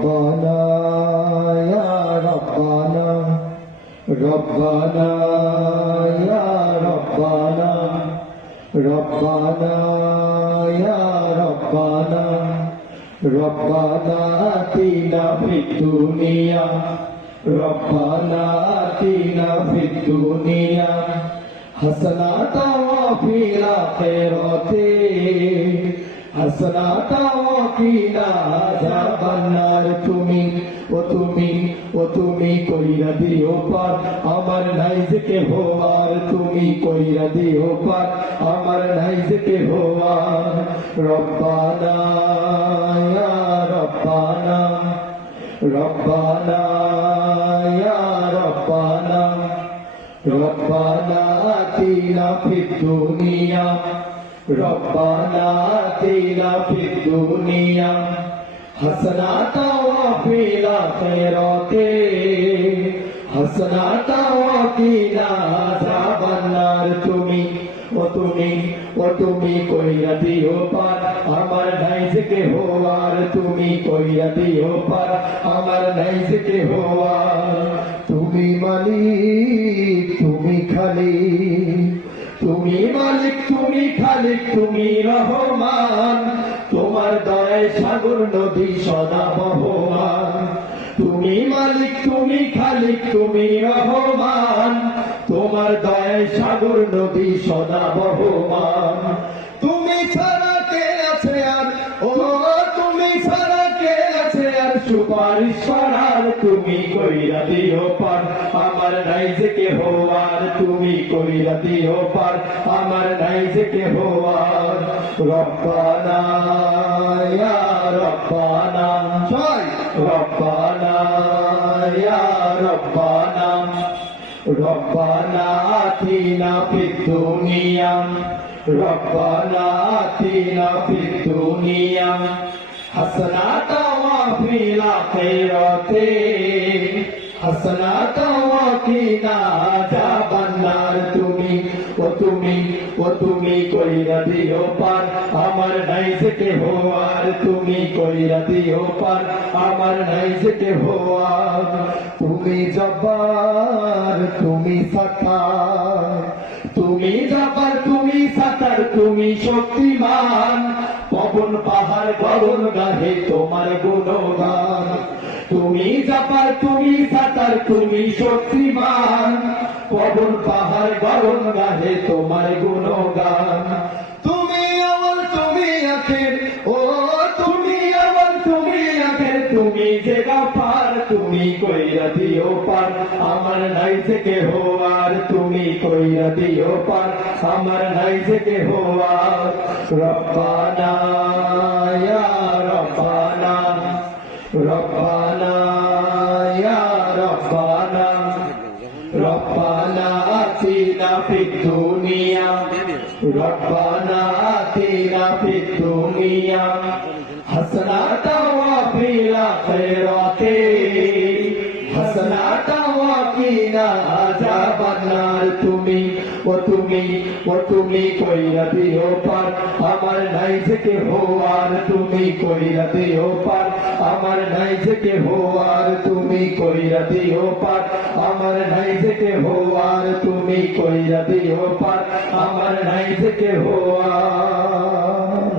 ربنا يا ربنا ربنا يا ربنا ربنا يا ربنا ربنا آتنا في الدنيا ربنا آتنا في الدنيا حسنة وفي الآخرة حسنة وقنا عذاب النار তুমি কইরা দিও পার আমার নাই যে কেহ আর তুমি কইরা দিও পার আমার নাই যে কেহ আর রব্বানা ইয়া রব্বানা রব্বানা ইয়া রব্বানা রব্বানা আতিনা ফিদ দুনিয়া ربنا آتنا في الدنيا حسنة وفي الآخرة حسنة وقنا عذاب النار তুমি কইরা দিও পার আমার নাই যে কেহ আর তুমি কইরা দিও পার আমার নাই যে কেহ আর তুমি মালিক তুমি খালিক তুমি মালিক তুমি খালিক তুমি রহমান তোমার দয়ায় সাগর নদী সদা বহমান তুমি মালিক তুমি খালিক তুমি রহমান তোমার দয়ায় সাগর নদী সদা বহমান তুমি ছাড়া কে আছে আর ও তুমি ছাড়া কে আছে আর সুপারিশ করার তুমি কইরা দিও পার আমার নাই যে কেহ আর তুমি কইরা দিও পার আমার নাই যে কেহ আর রব্বানা ইয়া রব্বানা জয় রব্বানা ইয়া রব্বানা রব্বানা আতিনা ফিদ দুনিয়া রব্বানা আতিনা ফিদ দুনিয়া হাসনাতা ওয়া ফিল আখিরাতি হাসনাতা ওয়া কিনা আযাবান নার তুমি কইরা দিও পার আমার নাই যে কেহ আর তুমি কইরা দিও পার আমার নাই যে কেহ আর তুমি জব্বার তুমি সাত্তার তুমি জব্বার তুমি সাত্তার তুমি শক্তিমান পবন পাহাড় গগন গাহে তোমার গুণগান তুমি জব্বার তুমি সাত্তার তুমি শক্তিমান পবন পাহাড় গগন গাহে তোমার গুণগান তুমি আওয়াল তুমি আখির ও তুমি আওয়াল তুমি আখির তুমি যে গাফার তুমি কইরা দিও পার আমার নাই যে কেহ আর তুমি কইরা দিও পার আমার নাই যে কেহ আর রব্বানা ইয়া রব্বানা রব্বানা ইয়া রব্বানা রব্বানা আতিনা ফিদ দুনিয়া রব্বানা আতিনা ফিদ দুনিয়া হাসনাতা ওয়া ফিল আখিরাতি হাসনাতা ওয়া কিনা আযাবান নার তুমি কইরা দিও পার আমার নাই যে কেহ আর তুমি কইরা দিও পার আমার নাই যে কেহ আর তুমি কইরা দিও পার আমার নাই যে কেহ আর তুমি কইরা দিও পার আমার নাই যে কেহ আর